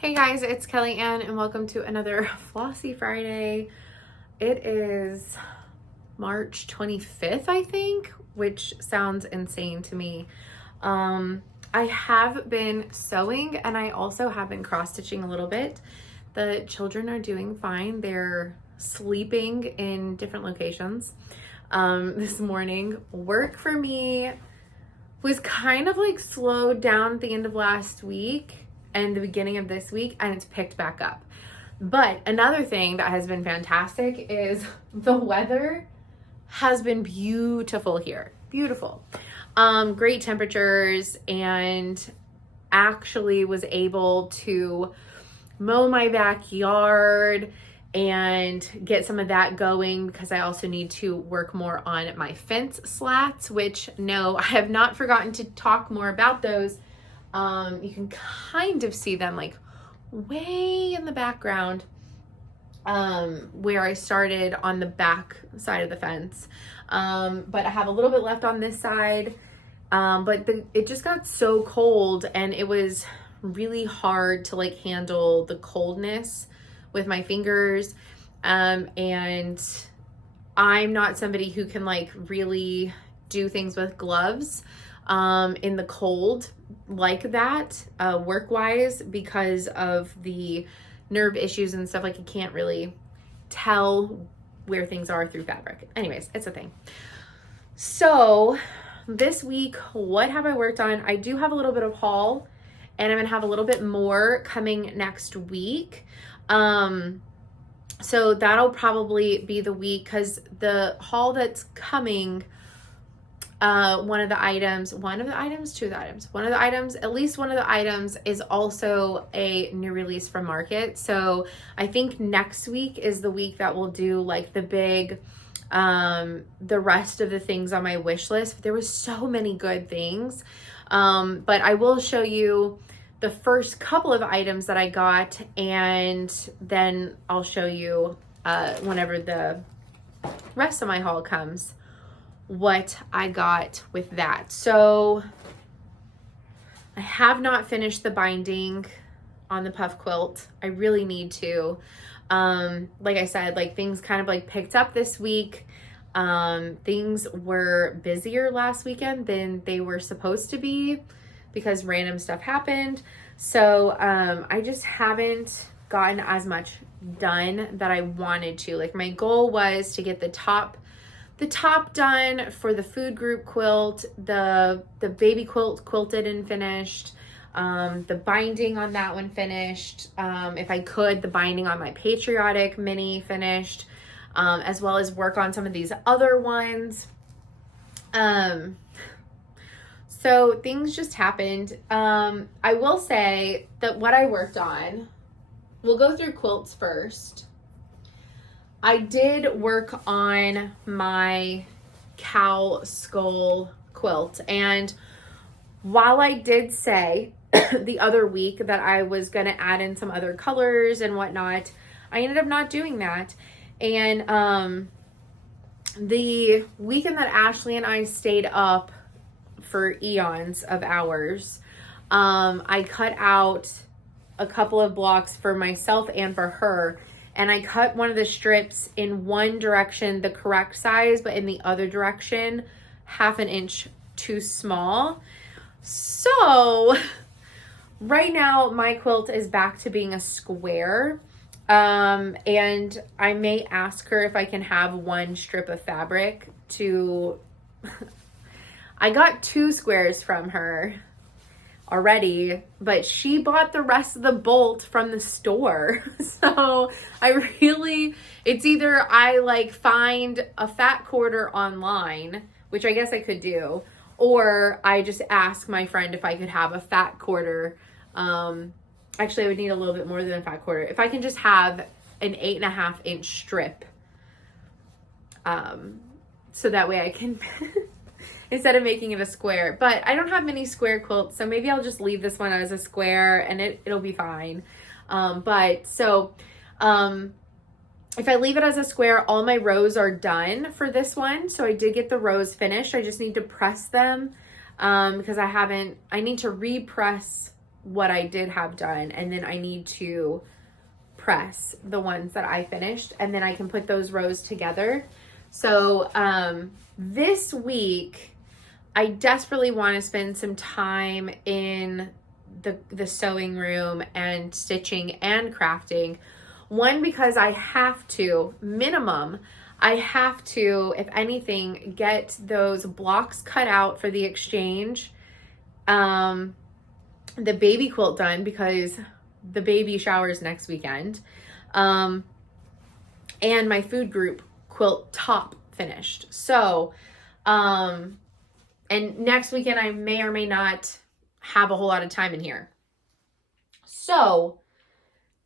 Hey guys, it's Kelly Ann and welcome to another Flossy Friday. It is March 25th, I think, which sounds insane to me. I have been sewing and I also have been cross-stitching a little bit. The children are doing fine. They're sleeping in different locations. This morning, work for me was kind of like slowed down at the end of last week and the beginning of this week, and it's picked back up. But another thing that has been fantastic is the weather has been beautiful here. Beautiful. Great temperatures, and actually was able to mow my backyard and get some of that going because I also need to work more on my fence slats, which no, I have not forgotten to talk more about those. You can kind of see them like way in the background, where I started on the back side of the fence. But I have a little bit left on this side. But it just got so cold and it was really hard to like handle the coldness with my fingers. And I'm not somebody who can like really do things with gloves in the cold like that, work-wise, because of the nerve issues and stuff. Like, you can't really tell where things are through fabric. Anyways, it's a thing. So this week, what have I worked on? I do have a little bit of haul, and I'm gonna have a little bit more coming next week. So that'll probably be the week, because the haul that's coming, at least one of the items is also a new release from Market. So I think next week is the week that we'll do like the big, the rest of the things on my wish list. There was so many good things. But I will show you the first couple of items that I got, and then I'll show you, whenever the rest of my haul comes, what I got with that. So I have not finished the binding on the puff quilt. I really need to. Like I said, like things kind of like picked up this week. Things were busier last weekend than they were supposed to be because random stuff happened. So I just haven't gotten as much done that I wanted to. Like, my goal was to get the top done for the food group quilt, the baby quilt quilted and finished, the binding on that one finished, if I could, the binding on my patriotic mini finished, as well as work on some of these other ones. So things just happened. I will say that what I worked on, we'll go through quilts first. I did work on my Cowl skull quilt, and while I did say the other week that I was going to add in some other colors and whatnot, I ended up not doing that. And the weekend that Ashley and I stayed up for eons of hours, I cut out a couple of blocks for myself and for her. And I cut one of the strips in one direction, the correct size, but in the other direction, 1/2 inch too small. So right now my quilt is back to being a square. And I may ask her if I can have one strip of fabric to, I got 2 squares from her already, but she bought the rest of the bolt from the store. So it's either I like find a fat quarter online, which I guess I could do, or I just ask my friend if I could have a fat quarter. Actually I would need a little bit more than a fat quarter. If I can just have an 8.5 inch strip, so that way I can instead of making it a square. But I don't have many square quilts, so maybe I'll just leave this one as a square and it'll be fine. If I leave it as a square, all my rows are done for this one. So I did get the rows finished. I just need to press them, because I need to repress what I did have done, and then I need to press the ones that I finished, and then I can put those rows together. So this week I desperately want to spend some time in the sewing room and stitching and crafting. One, because I have to, I have to, if anything, get those blocks cut out for the exchange, the baby quilt done, because the baby showers next weekend, and my food group quilt top finished. So, and next weekend I may or may not have a whole lot of time in here. So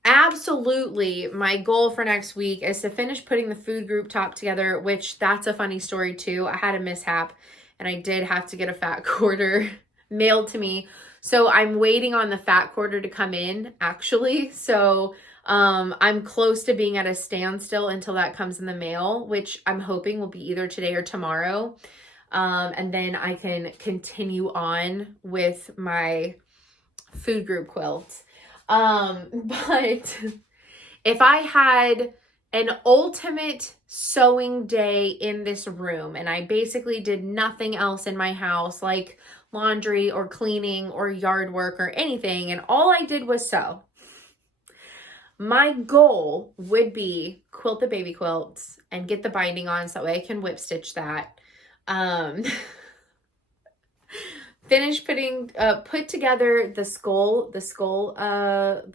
absolutely, my goal for next week is to finish putting the food group top together, which that's a funny story too. I had a mishap and I did have to get a fat quarter mailed to me. So I'm waiting on the fat quarter to come in, actually. So I'm close to being at a standstill until that comes in the mail, which I'm hoping will be either today or tomorrow. And then I can continue on with my food group quilts. But if I had an ultimate sewing day in this room and I basically did nothing else in my house, like laundry or cleaning or yard work or anything, and all I did was sew, my goal would be quilt the baby quilts and get the binding on so that way I can whip stitch that. Finish putting, put together the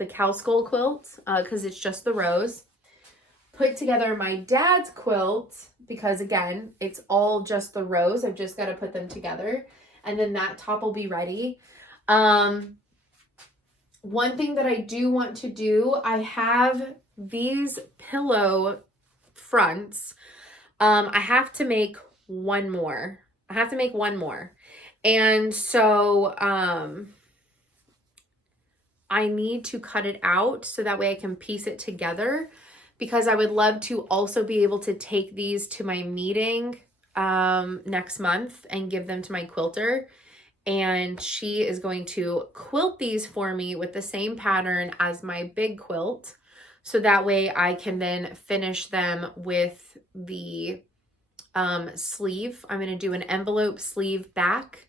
cow skull quilt, because it's just the rows. Put together my dad's quilt, because again, it's all just the rows. I've just got to put them together, and then that top will be ready. One thing that I do want to do, I have these pillow fronts. I have to make one more. And so I need to cut it out so that way I can piece it together, because I would love to also be able to take these to my meeting next month and give them to my quilter. And she is going to quilt these for me with the same pattern as my big quilt. So that way I can then finish them with the sleeve. I'm going to do an envelope sleeve back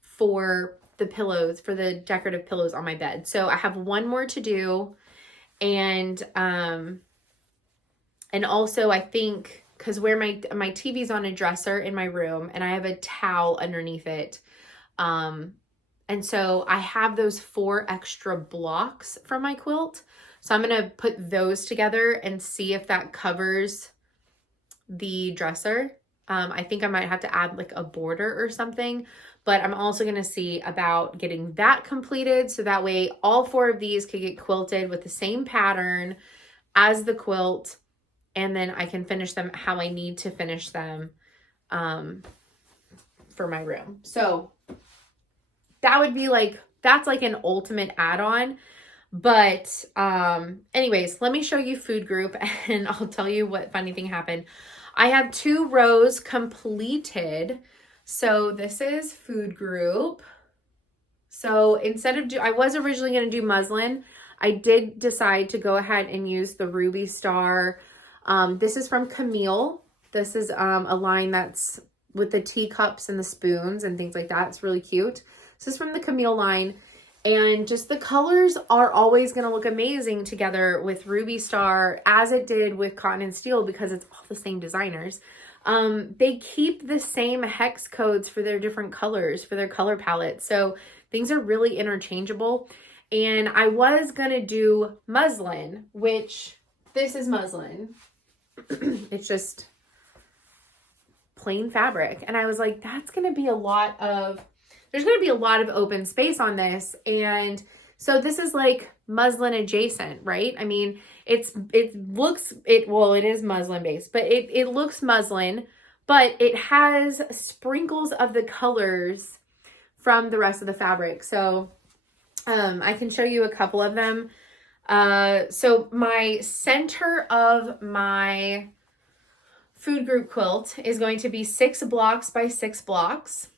for the pillows, for the decorative pillows on my bed. So I have one more to do. And also I think, because where my TV's on a dresser in my room and I have a towel underneath it. And so I have those 4 extra blocks from my quilt. So I'm going to put those together and see if that covers the dresser. I think I might have to add like a border or something, but I'm also going to see about getting that completed. So that way all 4 of these could get quilted with the same pattern as the quilt. And then I can finish them how I need to finish them, for my room. So that would be like, that's like an ultimate add-on. But anyways, let me show you food group and I'll tell you what funny thing happened. I have 2 rows completed. So this is food group. So instead of I was originally going to do muslin. I did decide to go ahead and use the Ruby Star. This is from Camille. This is a line that's with the teacups and the spoons and things like that. It's really cute. This is from the Camille line. And just the colors are always going to look amazing together with Ruby Star, as it did with Cotton and Steel, because it's all the same designers. They keep the same hex codes for their different colors, for their color palette. So things are really interchangeable. And I was going to do muslin, which this is muslin. It's just plain fabric. And I was like, that's going to be there's going to be a lot of open space on this. And so this is like muslin adjacent, right? I mean, it is muslin based, but it looks muslin, but it has sprinkles of the colors from the rest of the fabric. So I can show you a couple of them. So my center of my food group quilt is going to be 6 blocks by 6 blocks.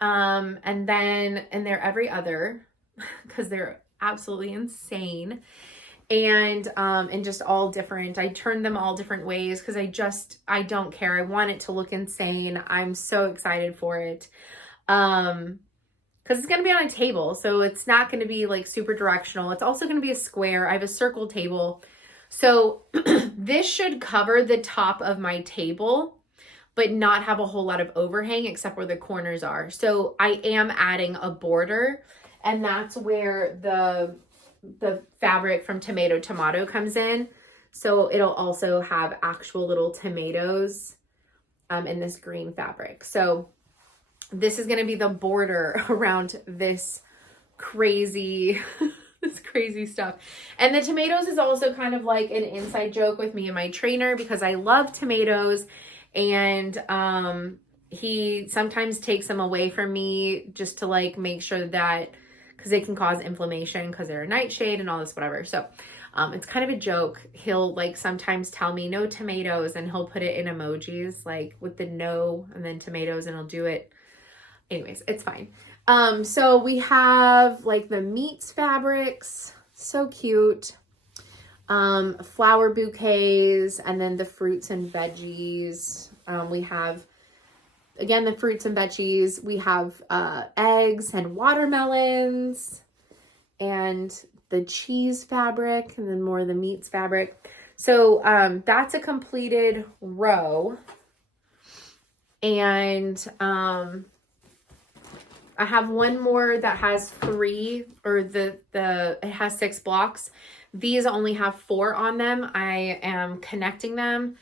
And then, and they're every other. because they're absolutely insane. And just all different. I turned them all different ways because I don't care. I want it to look insane. I'm so excited for it. Because it's going to be on a table, so it's not going to be like super directional. It's also going to be a square. I have a circle table. So this should cover the top of my table, but not have a whole lot of overhang except where the corners are. So I am adding a border, and that's where the fabric from Tomato comes in. So it'll also have actual little tomatoes in this green fabric. So this is going to be the border around this crazy this crazy stuff. And the tomatoes is also kind of like an inside joke with me and my trainer, because I love tomatoes, and he sometimes takes them away from me just to like make sure that, because they can cause inflammation because they're a nightshade and all this whatever. So it's kind of a joke. He'll like sometimes tell me no tomatoes, and he'll put it in emojis like with the no and then tomatoes, and he'll do it. Anyways, it's fine. So we have like the meats fabrics, so cute. Flower bouquets, and then the fruits and veggies. We have, again, the fruits and veggies. We have eggs and watermelons, and the cheese fabric, and then more of the meats fabric. So that's a completed row. And I have one more that has 3, or it has 6 blocks. These only have 4 on them. I am connecting them,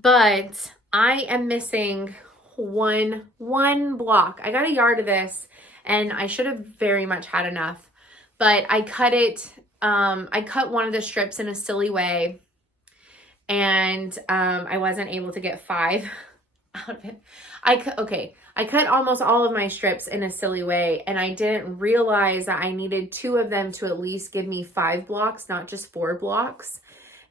but I am missing one block. I got a yard of this, and I should have very much had enough, but I cut it. I cut one of the strips in a silly way, and I wasn't able to get 5 out of it. I cut almost all of my strips in a silly way, and I didn't realize that I needed 2 of them to at least give me 5 blocks, not just 4 blocks.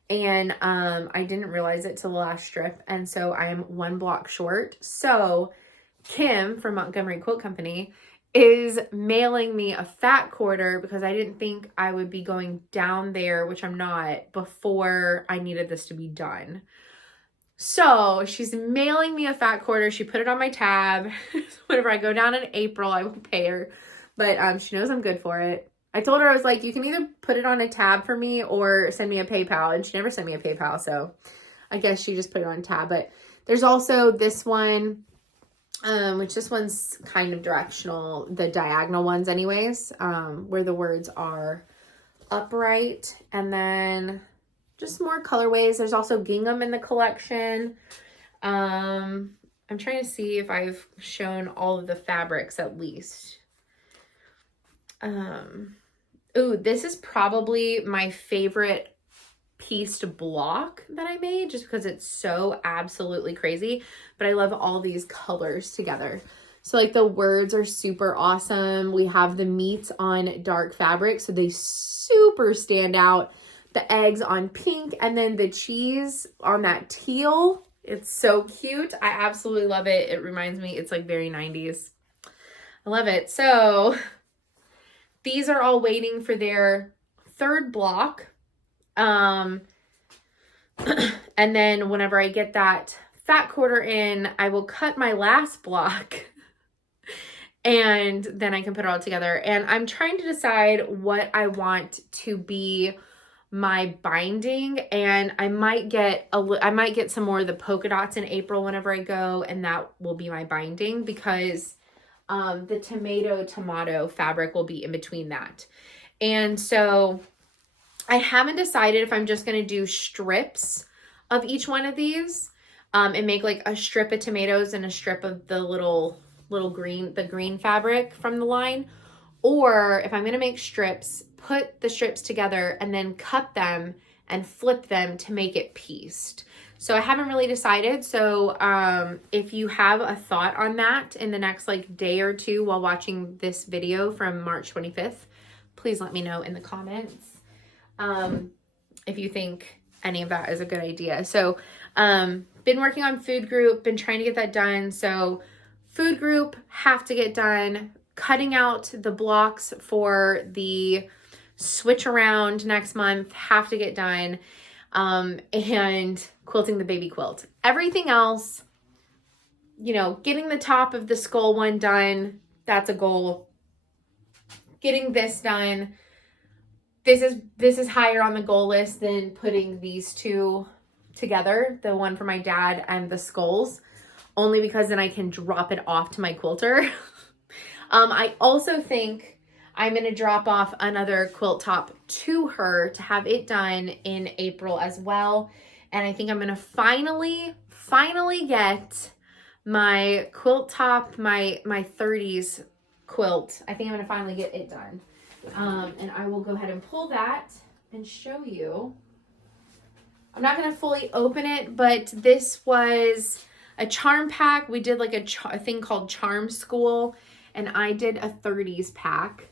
And I didn't realize it till the last strip, and so I am 1 block short. So Kim from Montgomery Quilt Company is mailing me a fat quarter, because I didn't think I would be going down there, which I'm not, before I needed this to be done. So she's mailing me a fat quarter. She put it on my tab. Whenever I go down in April, I will pay her. But she knows I'm good for it. I told her, I was like, you can either put it on a tab for me or send me a PayPal. And she never sent me a PayPal. So I guess she just put it on a tab. But there's also this one, which this one's kind of directional. The diagonal ones anyways, where the words are upright. And then just more colorways. There's also gingham in the collection. I'm trying to see if I've shown all of the fabrics at least. Ooh, this is probably my favorite pieced block that I made, just because it's so absolutely crazy. But I love all these colors together. So like the words are super awesome. We have the meats on dark fabric, so they super stand out. The eggs on pink, and then the cheese on that teal. It's so cute. I absolutely love it. It reminds me, it's like very 90s. I love it. So these are all waiting for their 3rd block. And then whenever I get that fat quarter in, I will cut my last block, and then I can put it all together. And I'm trying to decide what I want to be my binding, and I might get some more of the polka dots in April whenever I go, and that will be my binding, because the tomato fabric will be in between that. And so I haven't decided if I'm just going to do strips of each one of these, and make like a strip of tomatoes and a strip of the little green fabric from the line, or if I'm going to make strips, put the strips together and then cut them and flip them to make it pieced. So I haven't really decided. So if you have a thought on that in the next like day or two while watching this video from March 25th, please let me know in the comments if you think any of that is a good idea. So been working on food group, been trying to get that done. So food group, have to get done. cutting out the blocks for the switch around next month, have to get done, and quilting the baby quilt. Everything else, you know, getting the top of the skull one done, that's a goal. Getting this done, this is higher on the goal list than putting these two together, the one for my dad and the skulls, only because then I can drop it off to my quilter. I also think I'm going to drop off another quilt top to her to have it done in April as well. And I think I'm going to finally get my quilt top, my 30s quilt. I think I'm going to finally get it done. And I will go ahead and pull that and show you. I'm not going to fully open it, but this was a charm pack. We did like a thing called Charm School, and I did a 30s pack.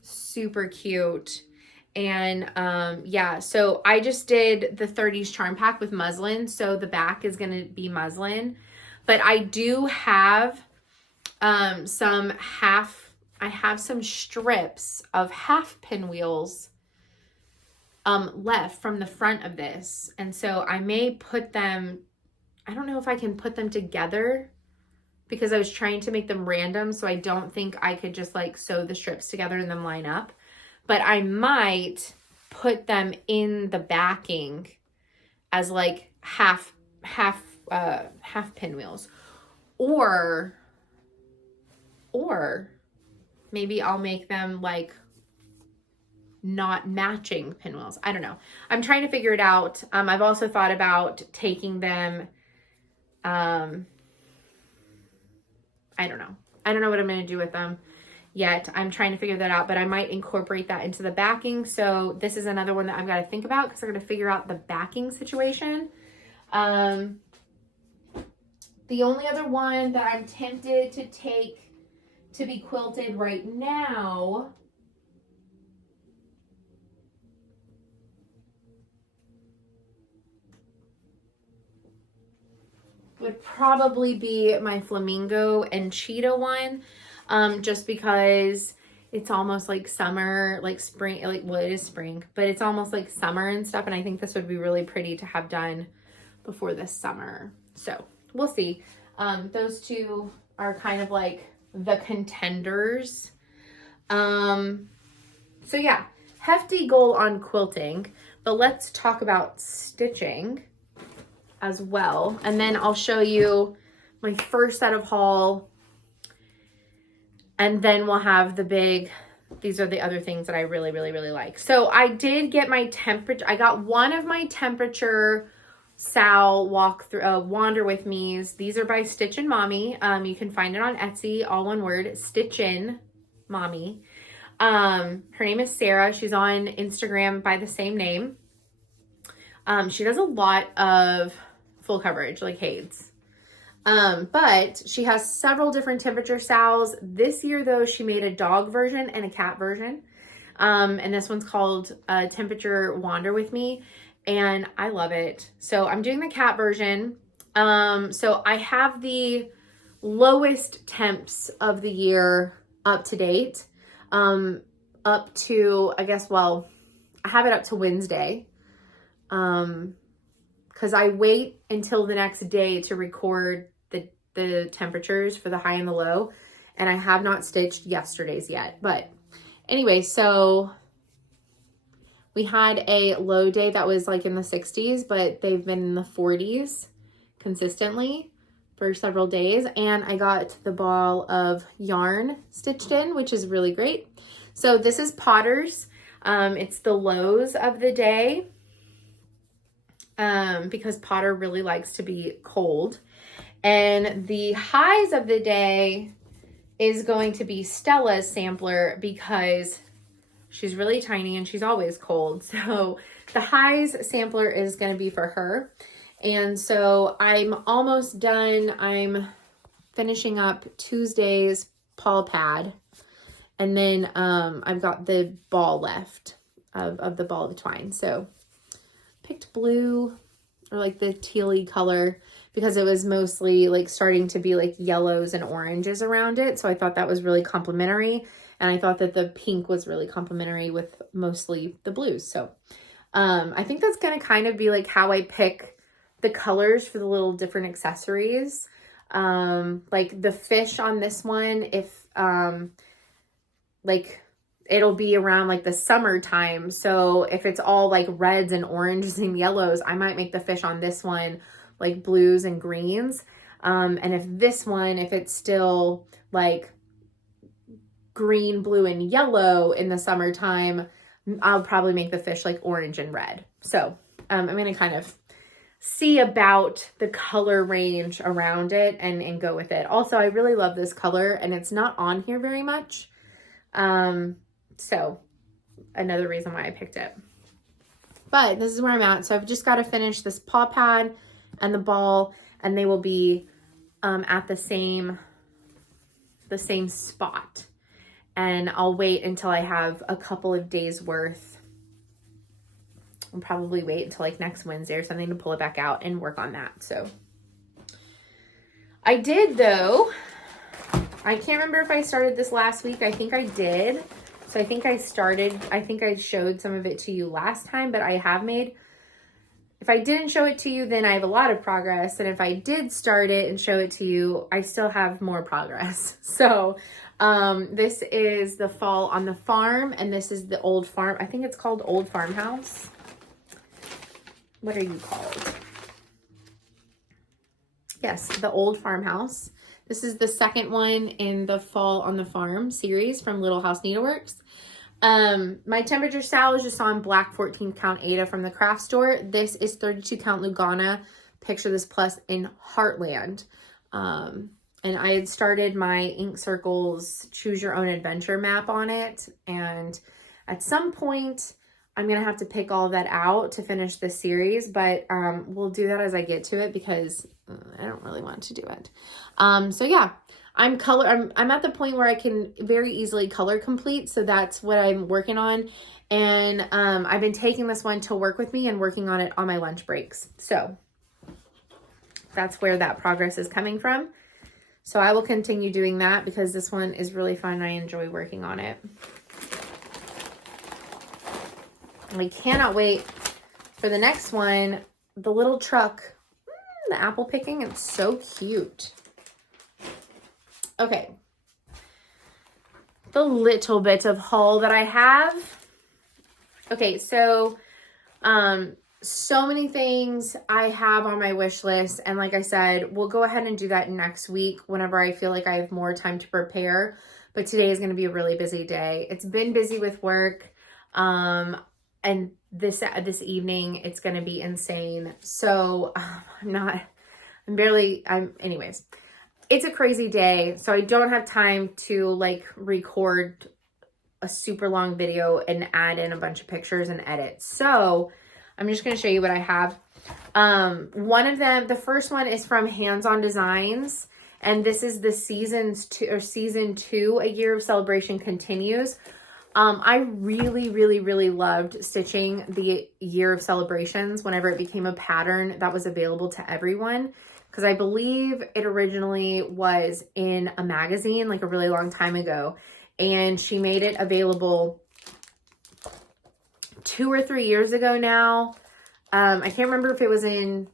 Super cute. And yeah, so I just did the 30s charm pack with muslin, so the back is going to be muslin. But I do have some strips of half pinwheels left from the front of this. And so I may put them, I don't know if I can put them together because I was trying to make them random. So I don't think I could just like sew the strips together and then line up, but I might put them in the backing as like half pinwheels, or maybe I'll make them like not matching pinwheels. I don't know. I'm trying to figure it out. I've also thought about taking them, I don't know. I don't know what I'm going to do with them yet. I'm trying to figure that out, but I might incorporate that into the backing. So this is another one that I've got to think about because I'm going to figure out the backing situation. The only other one that I'm tempted to take to be quilted right now would probably be my flamingo and cheetah one, just because it's almost like summer, like spring, like, well, it is spring, but it's almost like summer and stuff, and I think this would be really pretty to have done before this summer. So we'll see. Those two are kind of like the contenders. So yeah, hefty goal on quilting, but let's talk about stitching as well. And then I'll show you my first set of haul. And then we'll have the big, these are the other things that I really like. So I did get my temperature, I got one of my temperature Sal wander with me's. These are by StitchinMommy. You can find it on Etsy, all one word, StitchinMommy. Her name is Sarah. She's on Instagram by the same name. She does a lot of full coverage, like Hades. But she has several different temperature Sals. This year, though, she made a dog version and a cat version. And this one's called Temperature Wander With Me. And I love it. So I'm doing the cat version. So I have the lowest temps of the year up to date. Up to, I guess, well, I have it up to Wednesday. Because I wait until the next day to record the temperatures for the high and the low, and I have not stitched yesterday's yet. But anyway, so we had a low day that was like in the 60s, but they've been in the 40s consistently for several days, and I got the ball of yarn stitched in, which is really great. So this is Potter's. It's the lows of the day. Because Potter really likes to be cold. And the highs of the day is going to be Stella's sampler because she's really tiny and she's always cold. So the highs sampler is going to be for her. And so I'm almost done. I'm finishing up Tuesday's paw pad. And then I've got the ball left of the ball of twine. So picked blue, or like the tealy color, because it was mostly like starting to be like yellows and oranges around it. So I thought that was really complimentary. And I thought that the pink was really complimentary with mostly the blues. So I think that's going to kind of be like how I pick the colors for the little different accessories. Like the fish on this one, if like it'll be around like the summertime. So if it's all like reds and oranges and yellows, I might make the fish on this one like blues and greens. And if this one, if it's still like green, blue, and yellow in the summertime, I'll probably make the fish like orange and red. So I'm going to kind of see about the color range around it and go with it. Also, I really love this color and it's not on here very much. So another reason why I picked it. But this is where I'm at. So I've just got to finish this paw pad and the ball, and they will be at the same spot. And I'll wait until I have a couple of days worth. I'll probably wait until like next Wednesday or something to pull it back out and work on that. So I did though. I can't remember if I started this last week. I think I did. So I think I showed some of it to you last time, but I have made, if I didn't show it to you, then I have a lot of progress. And if I did start it and show it to you, I still have more progress. So this is the fall on the farm, and this is the old farm. I think it's called Old Farmhouse. What are you called? Yes, the Old Farmhouse. This is the second one in the Fall on the Farm series from Little House Needleworks. My temperature style is just on black 14 count Ada from the craft store. This is 32 count Lugana. Picture This Plus in Heartland. And I had started my Ink Circles Choose Your Own Adventure map on it. And at some point, I'm going to have to pick all of that out to finish this series. But we'll do that as I get to it because I don't really want to do it. So yeah, I'm at the point where I can very easily color complete. So that's what I'm working on. And I've been taking this one to work with me and working on it on my lunch breaks. So that's where that progress is coming from. So I will continue doing that because this one is really fun. I enjoy working on it. I cannot wait for the next one. The little truck, the apple picking, it's so cute. Okay. The little bit of haul that I have. Okay, so so many things I have on my wish list. And like I said, we'll go ahead and do that next week whenever I feel like I have more time to prepare. But today is going to be a really busy day. It's been busy with work. And this evening, it's going to be insane. So anyways, it's a crazy day. So I don't have time to like record a super long video and add in a bunch of pictures and edit. So I'm just going to show you what I have. One of them, the first one is from Hands On Designs. And this is the season 2, A Year of Celebration Continues. I really, really, really loved stitching the Year of Celebrations whenever it became a pattern that was available to everyone. Because I believe it originally was in a magazine like a really long time ago. And she made it available 2 or 3 years ago now. I can't remember if it was either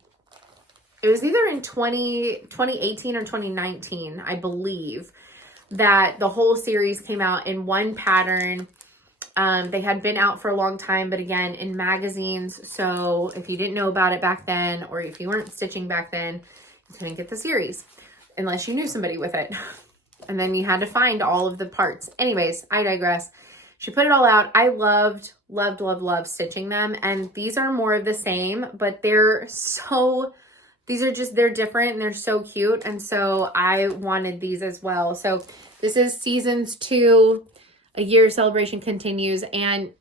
in 2018 or 2019, I believe, that the whole series came out in one pattern. They had been out for a long time, but again, in magazines. So if you didn't know about it back then, or if you weren't stitching back then, you couldn't get the series unless you knew somebody with it. And then you had to find all of the parts. Anyways, I digress. She put it all out. I loved stitching them. And these are more of the same, but they're different and they're so cute. And so I wanted these as well. So this is seasons 2, A Year Celebration Continues. And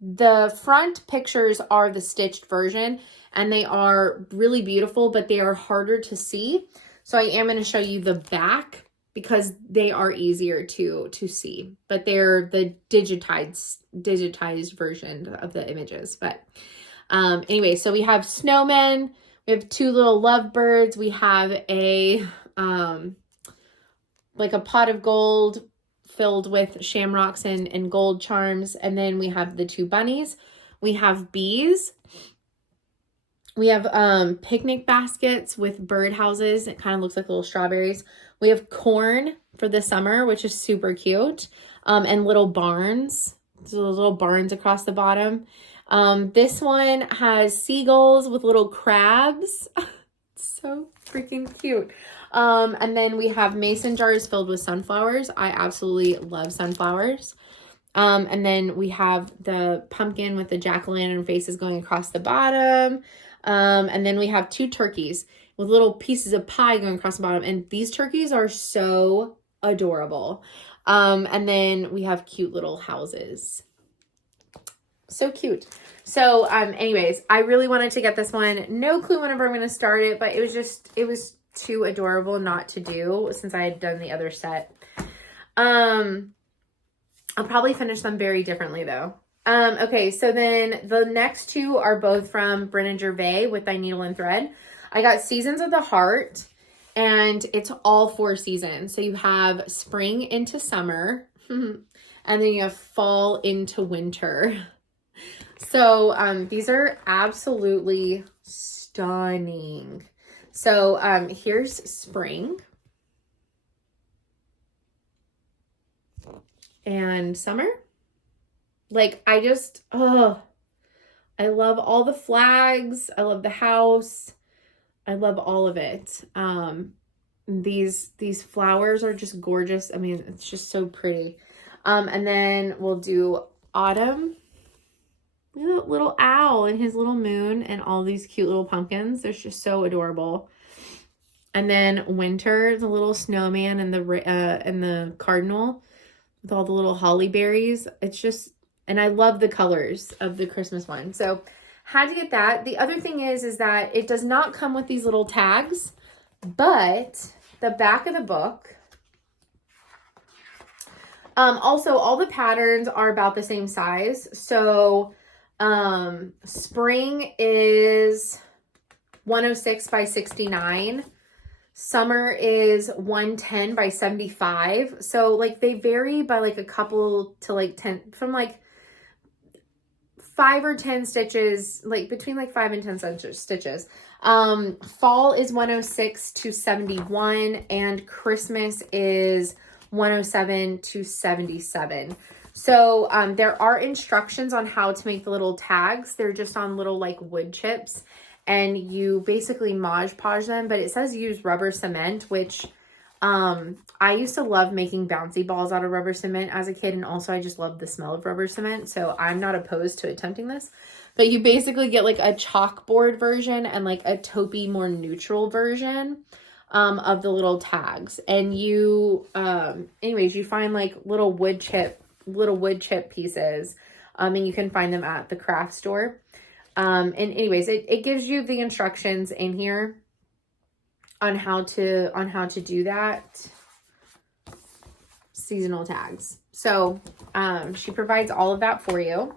the front pictures are the stitched version and they are really beautiful, but they are harder to see. So I am going to show you the back because they are easier to see, but they're the digitized version of the images. But anyway, so we have snowmen, We have 2 little lovebirds. We have a, like a pot of gold filled with shamrocks and gold charms. And then we have the 2 bunnies. We have bees. We have picnic baskets with bird houses. It kind of looks like little strawberries. We have corn for the summer, which is super cute. And little barns. So little barns across the bottom. This one has seagulls with little crabs. So freaking cute. And then we have mason jars filled with sunflowers. I absolutely love sunflowers. And then we have the pumpkin with the jack-o'-lantern faces going across the bottom. And then we have 2 turkeys with little pieces of pie going across the bottom. And these turkeys are so adorable. And then we have cute little houses. So cute. So, anyways, I really wanted to get this one. No clue whenever I'm going to start it, but it was too adorable not to do since I had done the other set. I'll probably finish them very differently though. Okay, so then the next 2 are both from Bryn & Gervais with Thy Needle and Thread. I got Seasons of the Heart, and it's all 4 seasons. So you have spring into summer, and then you have fall into winter. So these are absolutely stunning. So here's spring and summer. Like, I just, I love all the flags. I love the house. I love all of it. These flowers are just gorgeous. I mean, it's just so pretty. And then we'll do autumn. Little owl and his little moon and all these cute little pumpkins. They're just so adorable. And then winter, the little snowman and the cardinal with all the little holly berries. It's just, and I love the colors of the Christmas one. So had to get that. The other thing is that it does not come with these little tags, but the back of the book, also all the patterns are about the same size. So spring is 106 by 69. Summer is 110 by 75. So like they vary by like a couple to like 10, from like 5 or 10 stitches, like between like 5 and 10 stitches. Fall is 106 to 71, and Christmas is 107 to 77. So there are instructions on how to make the little tags. They're just on little like wood chips, and you basically Mod Podge them, but it says use rubber cement, which I used to love making bouncy balls out of rubber cement as a kid, and also I just love the smell of rubber cement, so I'm not opposed to attempting this. But you basically get like a chalkboard version and like a taupey, more neutral version of the little tags. And you, anyways, you find like little wood chip pieces, and you can find them at the craft store. And anyways, it gives you the instructions in here on how to do that seasonal tags. So she provides all of that for you.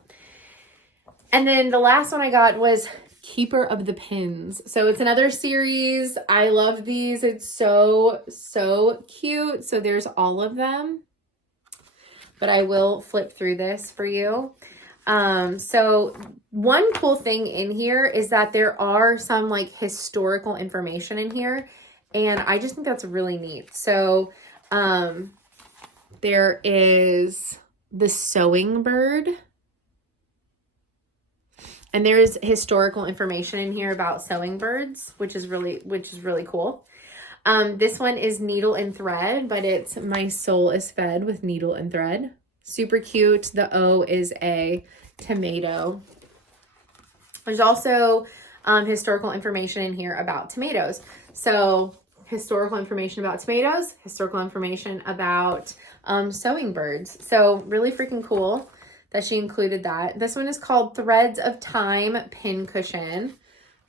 And then the last one I got was Keeper of the Pins. So it's another series. I love these. It's so cute. So there's all of them, but I will flip through this for you. So one cool thing in here is that there are some like historical information in here, and I just think that's really neat. So, there is the sewing bird, and there is historical information in here about sewing birds, which is really cool. This one is Needle and Thread, but it's My Soul is Fed with Needle and Thread. Super cute. The O is a tomato. There's also historical information in here about tomatoes. So historical information about tomatoes, historical information about sewing birds. So really freaking cool that she included that. This one is called Threads of Time Pin Cushion.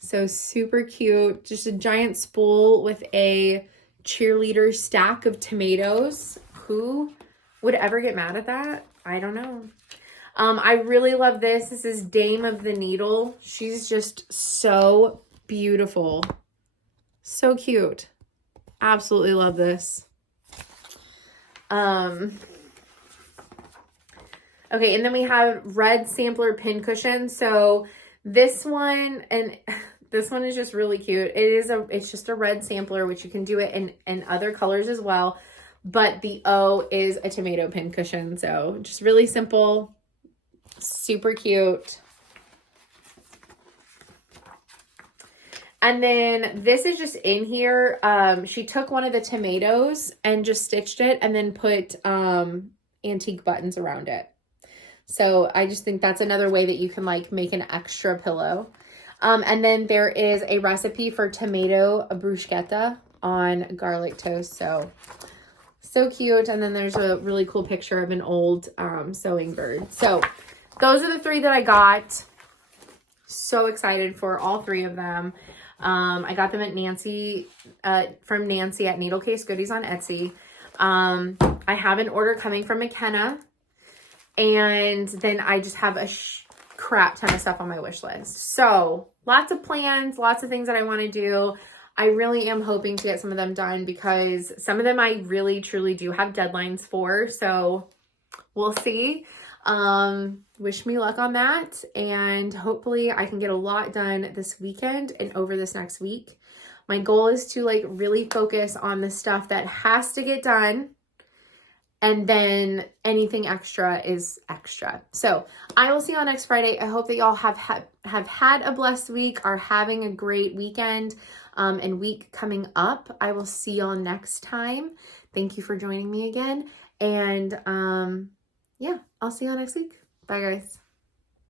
So super cute. Just a giant spool with a cheerleader stack of tomatoes. Who would ever get mad at that? I don't know. I really love this. This is Dame of the Needle. She's just so beautiful. So cute. Absolutely love this. Okay, and then we have red sampler pin cushion. So this one, and this one is just really cute. It's just a red sampler, which you can do it in other colors as well. But the O is a tomato pin cushion. So just really simple, super cute. And then this is just in here. She took one of the tomatoes and just stitched it and then put antique buttons around it. So I just think that's another way that you can like make an extra pillow. And then there is a recipe for tomato bruschetta on garlic toast. So cute. And then there's a really cool picture of an old sewing bird. So those are the 3 that I got. So excited for all 3 of them. I got them at from Nancy at Needle Case Goodies on Etsy. I have an order coming from McKenna. And then I just have a crap ton of stuff on my wish list. So lots of plans, lots of things that I want to do. I really am hoping to get some of them done because some of them I really truly do have deadlines for. So we'll see. Wish me luck on that. And hopefully I can get a lot done this weekend and over this next week. My goal is to like really focus on the stuff that has to get done. And then anything extra is extra. So I will see you all next Friday. I hope that y'all have had a blessed week, are having a great weekend and week coming up. I will see y'all next time. Thank you for joining me again. And yeah, I'll see y'all next week. Bye, guys.